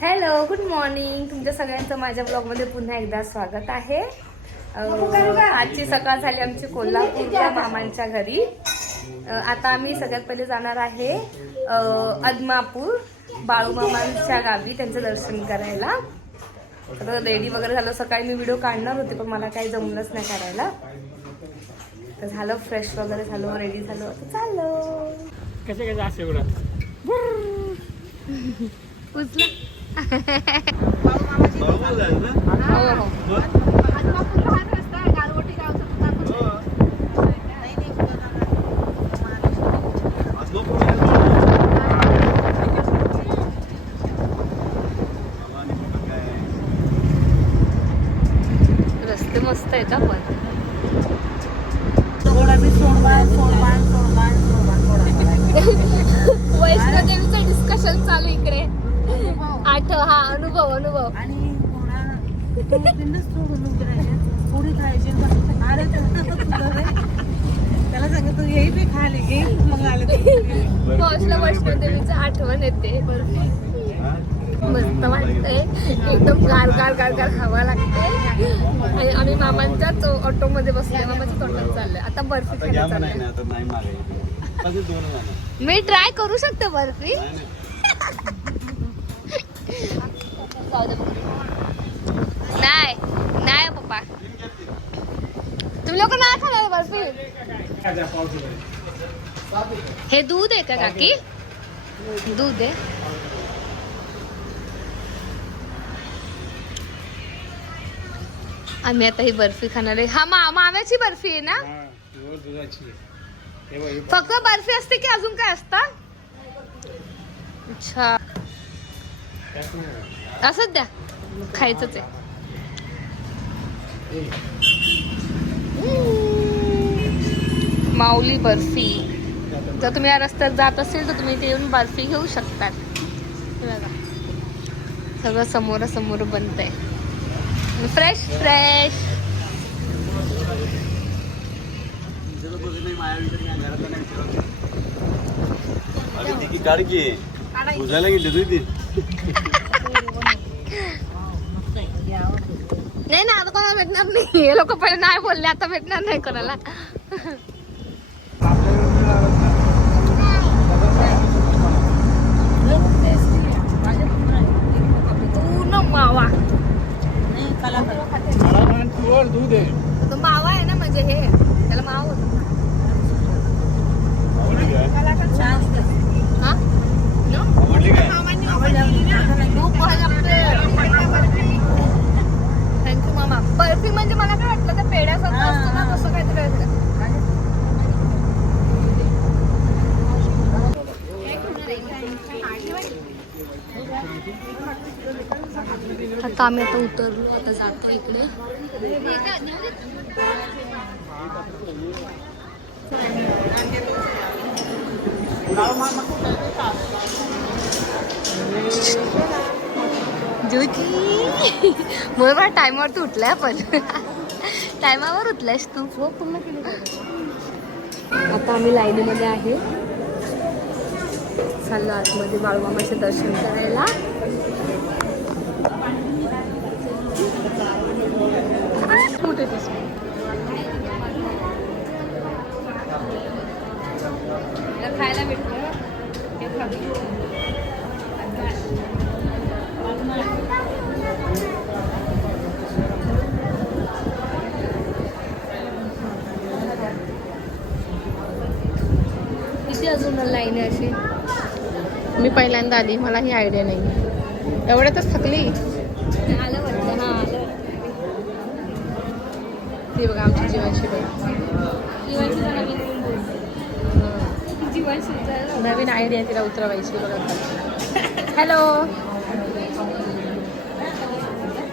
Hello good morning तुमच्या सगळ्यांचं माझ्या ब्लॉगमध्ये पुन्हा एकदा स्वागत आहे. आजची सकाळ झाली आमची कोल्हापूरच्या मामांच्या घरी. आता आम्ही सगळ्यात पहिले जाणार आहे अं, आदमापूर बाळूमामांच्या गावी त्यांचं दर्शन करायला. तर रेडी वगैरे झालं. सकाळी मी व्हिडिओ काढणार होते पण मला काही जमलंच नाही करायला. तर झालं फ्रेश वगैरे झालं रेडी झालं. चाललं. कसे कसे असे उचला. हो. हो हो रस्ते मस्त आहेत हा पण वैष्णोदेवीचं डिस्कशन चालू इकडे आठ हा अनुभव अनुभव. आणि थोडी खायची अरे. त्याला सांगत तू येई बी खाली घे मग आले ते. पोहोचलं वैष्णोदेवीचं आठवण येते. मस्त वाटतंय. एकदम गार गार गार गार हवा लागते. आणि आम्ही मामांच्याच ऑटो मध्ये बसलोय मामाच्या तोंडात चाललोय. आता बर्फी खायला चाललोय. मी ट्राय करू शकते बर्फी. नाही नाही पप्पा. तुम्ही लोक नाही खाणार बर्फी? हे दूध आहे का काकी? दूध आहे. आम्ही आता ही बर्फी खाणार आहे. हा मा माव्याची बर्फी आहे ना? फक्त बर्फी असते की अजून काय असतं? अच्छा. असंच द्या. खायचंच आहे. माऊली बर्फी. जर तुम्ही या रस्त्यात जात असेल तर तुम्ही इथे येऊन बर्फी घेऊ शकतात. बघा. सगळं समोरासमोर बनतंय. फ्रेश फ्रेश काढ की गेली तुझी ती नाही ना आता कोणाला भेटणार नाही हे लोक पहिले नाही बोलले आता भेटणार नाही कोणाला. मावा. तो मावा आहे ना म्हणजे हे त्याला मावा होतो. हा No? आवडली काय खूप भारी लागते. थँक्यू मामा बर्फी म्हणजे मला काय वाटलं त्या पेड्यासारखं असतं ना तसं काहीतरी असतं. आता आम्ही आता उतरलो आता जातो इकडे बरोबर टायमावर तू उठलाय पण. टायमावर उठलायस तू. हो पूर्ण केली आता आम्ही लाईनीमध्ये आहे. चाललो आतमध्ये बाळूमामाचे दर्शन करायला. खायला भेटलं हे खावी. किती अजून लाईन आहे अशी मी पहिल्यांदा आली मला ही आयडिया नाही. एवढ्यातच थकली? आलं वाटतं हा आलं ती बघा आमची बाई नवीन आयडिया तिला उतरवायची बघा. हॅलो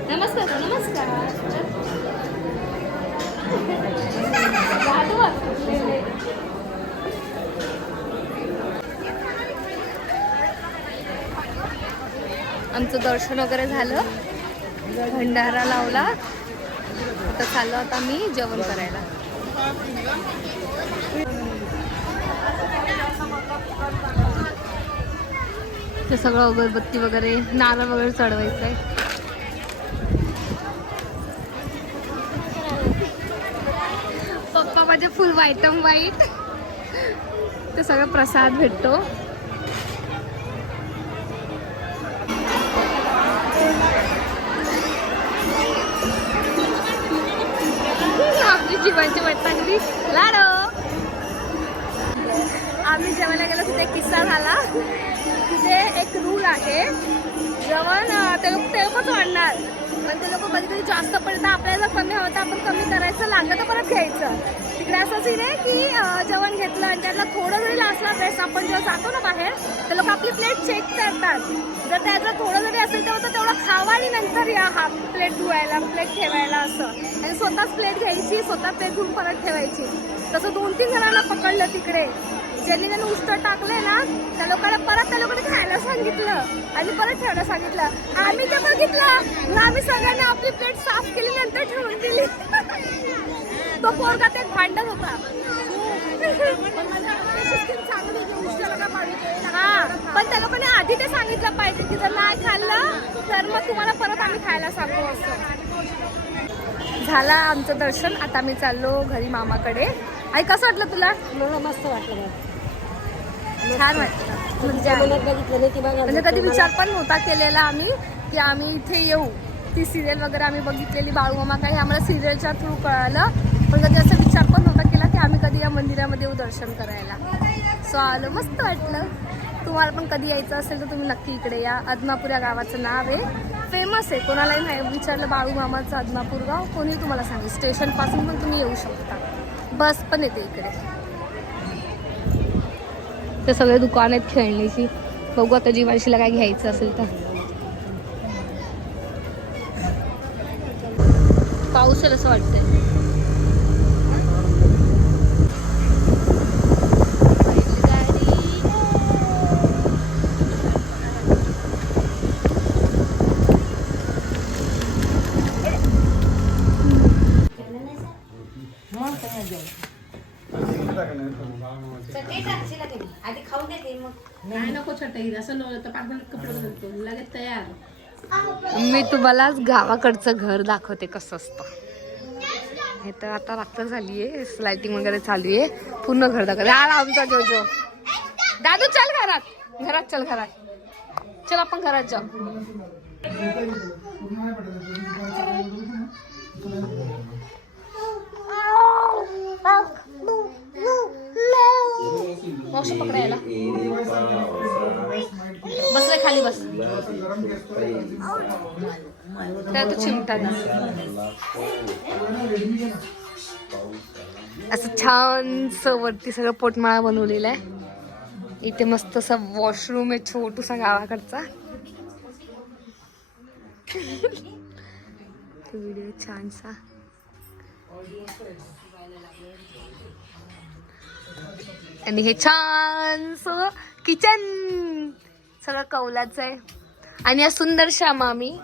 नमस्कार नमस्कार राहतो बा. आमचं दर्शन वगैरे झालं. भंडारा लावला. आता चाललो आता मी जेवण करायला. ते सगळं अगरबत्ती वगैरे नारळ वगैरे चढवायचं आहे पप्पा माझे फुल व्हाईट अँड व्हाईट ते सगळं प्रसाद भेटतो. जीवाची वैतागली लाडो. आम्ही जेवायला गेलो तिथे किस्सा झाला. तिथे एक रूल आहे. जेवण ते लोक ते लोकच वाढणार. पण ते लोक कधी कधी जास्त पडतं आपल्याला कमी हवं तर आपण कमी करायचं लागलं तर परत घ्यायचं. तिकडे असं सीन आहे की जेवण घेतलं आणि त्यातलं थोडं जरी असला ड्रेस आपण जेव्हा जातो ना बाहेर तर लोक आपली प्लेट चेक करतात. जर त्याचं थोडं जरी असेल तेव्हा तर तेवढं खावा आणि नंतर या हा प्लेट धुवायला प्लेट ठेवायला असं. आणि स्वतःच प्लेट घ्यायची स्वतः प्लेट धुवून परत ठेवायची. तसं दोन तीन जणांना पकडलं तिकडे. ज्यांनी त्यांनी उष्ट टाकलंय ना त्या लोकांना परत त्या लोकांनी खायला सांगितलं आणि परत ठेवायला सांगितलं. आम्ही ते बघितलं. ना आम्ही सगळ्यांनी आपली प्लेट साफ केली नंतर ठेवून दिली. तो पोरगा ते भांडत होता. हा पण त्या लोकांनी आधी ते सांगितलं पाहिजे की जर नाही खाल्लं तर मग तुम्हाला परत आम्ही खायला सांगू असं. झाला आमचं दर्शन आता आम्ही चाललो घरी मामाकडे. आई कसं वाटलं तुला? मस्त वाटलं. छान वाटलं. म्हणजे बघा म्हणजे कधी विचार पण नव्हता केलेला आम्ही की आम्ही इथे येऊ. ती सिरियल वगैरे आम्ही बघितलेली बाळूमामा काही आम्हाला सिरियलच्या थ्रू कळालं. पण कधी असा विचार पण नव्हता केला की आम्ही कधी या मंदिरामध्ये येऊ दर्शन करायला. सो आलं. मस्त वाटलं. तुम्हाला पण कधी यायचं असेल तर तुम्ही नक्की इकडे या. अदनापूर या गावाचं नाव आहे. फेमस आहे. कोणालाही नाही विचारलं बाळूमामाचं अदनापूर गाव. कोणी तुम्हाला सांगेल. स्टेशनपासून पण तुम्ही येऊ शकता. बस पण येते इकडे. ते सगळे दुकान आहेत खेळणीची. बघू आता जीवाशीला काय घ्यायचं असेल तर. पाऊस आहे असं वाटतंय. नाही नको चटई असं तर पाच मिनिट कपडे बदलतो लगेच तयार मी तुम्हालाच गावाकडचं घर दाखवते कसं असतं. हे तर आता रात्र झाली आहे लाइटिंग वगैरे चालू आहे. पूर्ण घर दाखवते. आला आमचा जोजो दादू चल घरात. घरात चल घरात. चल आपण घरात जाऊ. पकडायला बसले खाली बस. त्यात चिमटा असं छानस वरती सगळं पोटमाळा बनवलेला आहे. इथे मस्त असा वॉशरूम आहे छोटूसा गावाकडचा. व्हिडिओ छानसा. आणि हे छानस किचन सगळं कौलाचं आहे. आणि या सुंदर श्यामा आम्ही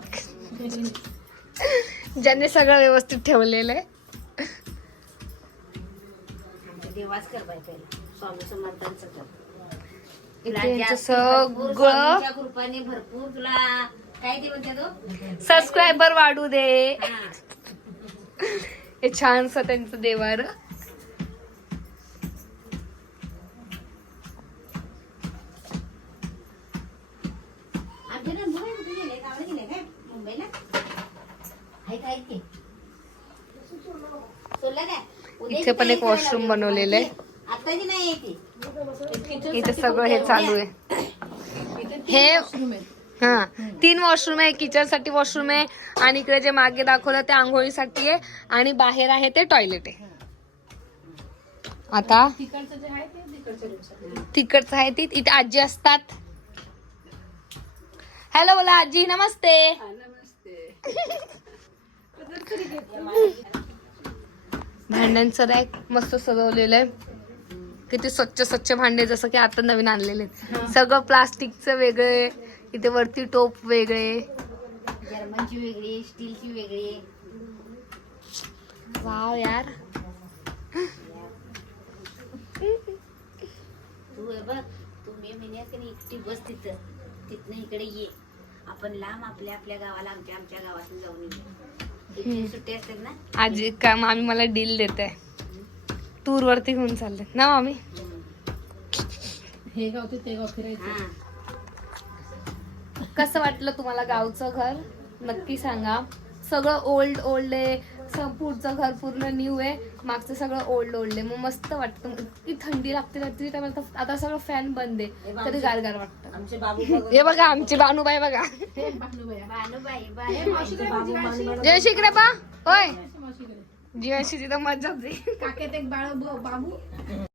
ज्यांनी सगळं व्यवस्थित ठेवलेलं आहे. सगळं स्वामीच्या कृपाने भरपूर तुला काय दे म्हणते तो? सबस्क्रायबर वाढू दे. हा. छानस त्यांचं देवार. इथे पण एक वॉशरूम बनवलेलं आहे. इथे सगळं हे चालू आहे. हे हा. तीन वॉशरूम आहे किचनसाठी वॉशरूम आहे आणि इकडे जे मागे दाखवलं ते आंघोळीसाठी आहे आणि बाहेर आहे ते टॉयलेट आहे. आता तिकडचं आहे ते इथे आजी असतात. हॅलो बोला आजी नमस्ते. भांड्यांचं रॅक मस्त सजवलेलं आहे. किती स्वच्छ स्वच्छ भांडे जसं की आता नवीन आणलेले आहेत. सगळं प्लास्टिकचं वेगळे इथे वरती टोप वेगळे. जर्मनची वेगळी स्टीलची वेगळी. वाव यार. तू बघ तू मे महिन्यात एकटी बस तिथं. तिथनं इकडे ये. आपण लांब आपल्या आपल्या गावाला आमच्या आमच्या गावातून जाऊन येऊ सुट्टी असतात ना? आजी का मामी मला डील देते. टूर वरती घेऊन चालले. ना मामी? हे गाव ते गाव फिरायचं. हा. कसं वाटलं तुम्हाला गावचं घर? नक्की सांगा. सगळं ओल्ड ओल्ड आहे. पुढचं घर पूर्ण न्यू आहे. मागचं सगळं ओल्ड ओल्ड आहे. मग मस्त वाटतं. इतकी थंडी लागते रात्री आता सगळं फॅन बंद आहे. तरी गार गार वाटतं. आमचे बाबू बघ हे बघा आमची बानूबाई बघा जय शिकरे पा. होय. जीवाशी तिथं मजा होती काकेत एक बाळ ब- बाबू.